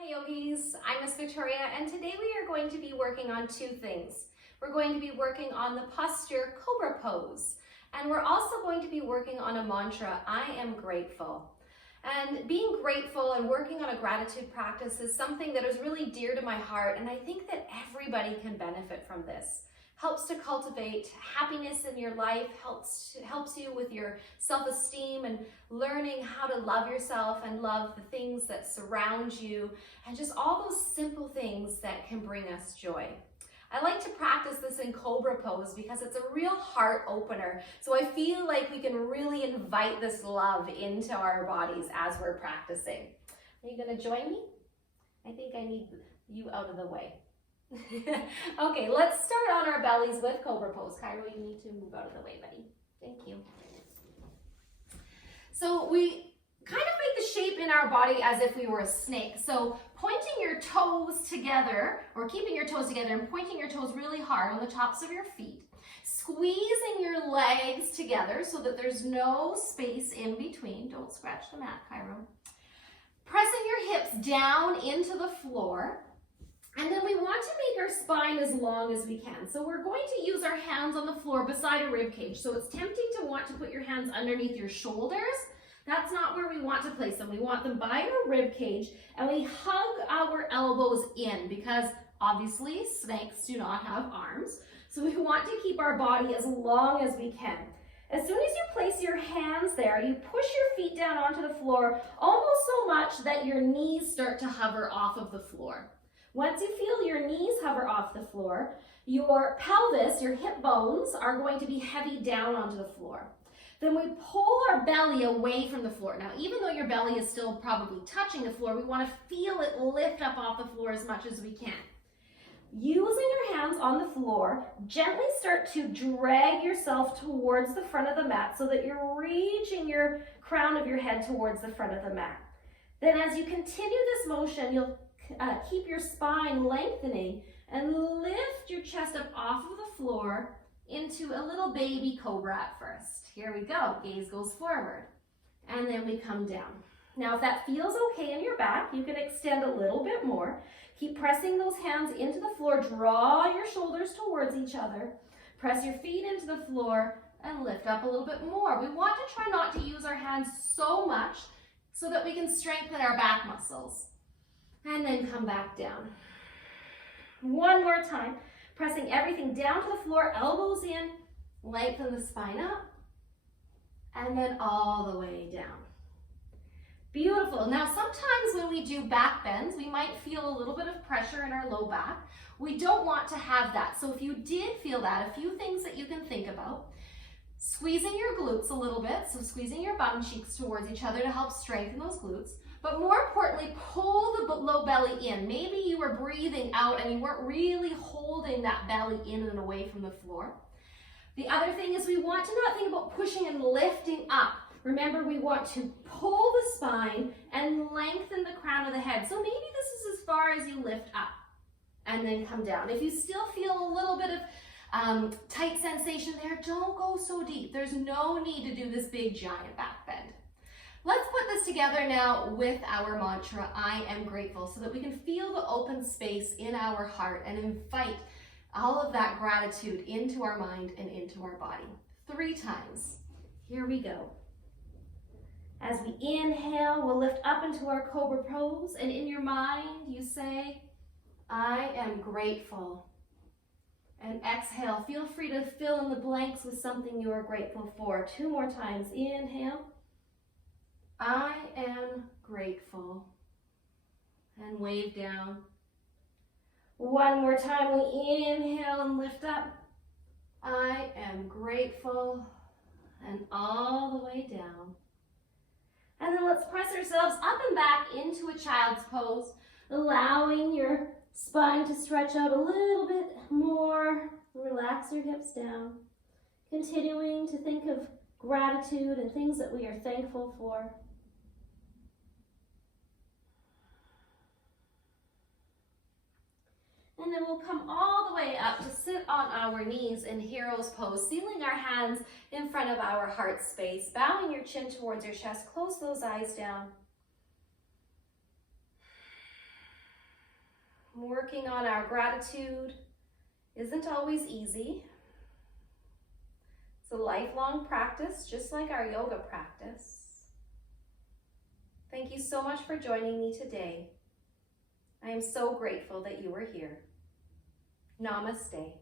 Hi yogis, I'm Miss Victoria, and today we are going to be working on two things. We're going to be working on the posture Cobra Pose, and we're also going to be working on a mantra, I am grateful. And being grateful and working on a gratitude practice is something that is really dear to my heart, and I think that everybody can benefit from this. Helps to cultivate happiness in your life, helps you with your self-esteem and learning how to love yourself and love the things that surround you, and just all those simple things that can bring us joy. I like to practice this in Cobra Pose because it's a real heart opener. So I feel like we can really invite this love into our bodies as we're practicing. Are you gonna join me? I think I need you out of the way. Okay, let's start on our bellies with Cobra Pose. Cairo, you need to move out of the way, buddy. Thank you. So we kind of make the shape in our body as if we were a snake. So pointing your toes together, or keeping your toes together and pointing your toes really hard on the tops of your feet. Squeezing your legs together so that there's no space in between. Don't scratch the mat, Cairo. Pressing your hips down into the floor. And then we want to make our spine as long as we can. So we're going to use our hands on the floor beside a rib cage. So it's tempting to want to put your hands underneath your shoulders. That's not where we want to place them. We want them by our rib cage, and we hug our elbows in because obviously snakes do not have arms. So we want to keep our body as long as we can. As soon as you place your hands there, you push your feet down onto the floor almost so much that your knees start to hover off of the floor. Once you feel your knees hover off the floor, your pelvis, your hip bones, are going to be heavy down onto the floor. Then we pull our belly away from the floor. Now, even though your belly is still probably touching the floor, we want to feel it lift up off the floor as much as we can. Using your hands on the floor, gently start to drag yourself towards the front of the mat so that you're reaching your crown of your head towards the front of the mat. Then as you continue this motion, you'll keep your spine lengthening and lift your chest up off of the floor into a little baby cobra at first. Here we go. Gaze goes forward. And then we come down. Now, if that feels okay in your back, you can extend a little bit more. Keep pressing those hands into the floor. Draw your shoulders towards each other. Press your feet into the floor and lift up a little bit more. We want to try not to use our hands so much so that we can strengthen our back muscles. And then come back down. One more time, pressing everything down to the floor, elbows in, lengthen the spine up, and then all the way down. Beautiful. Now, sometimes when we do back bends, we might feel a little bit of pressure in our low back. We don't want to have that. So if you did feel that, a few things that you can think about. Squeezing your glutes a little bit, so squeezing your bum cheeks towards each other to help strengthen those glutes. But more importantly, pull the low belly in. Maybe you were breathing out and you weren't really holding that belly in and away from the floor. The other thing is we want to not think about pushing and lifting up. Remember, we want to pull the spine and lengthen the crown of the head. So maybe this is as far as you lift up and then come down. If you still feel a little bit of tight sensation there, don't go so deep. There's no need to do this big giant back bend. Let's put this together now with our mantra, I am grateful, so that we can feel the open space in our heart and invite all of that gratitude into our mind and into our body. 3 times. Here we go. As we inhale, we'll lift up into our Cobra Pose, and in your mind, you say, I am grateful. And exhale, feel free to fill in the blanks with something you are grateful for. 2 more times. Inhale. I am grateful. And wave down. 1 more time. We inhale and lift up. I am grateful. And all the way down. And then let's press ourselves up and back into a child's pose, allowing your spine to stretch out a little bit more. Relax your hips down. Continuing to think of gratitude and things that we are thankful for. And then we'll come all the way up to sit on our knees in Hero's Pose, sealing our hands in front of our heart space, bowing your chin towards your chest. Close those eyes down. Working on our gratitude isn't always easy. It's a lifelong practice, just like our yoga practice. Thank you so much for joining me today. I am so grateful that you were here. Namaste.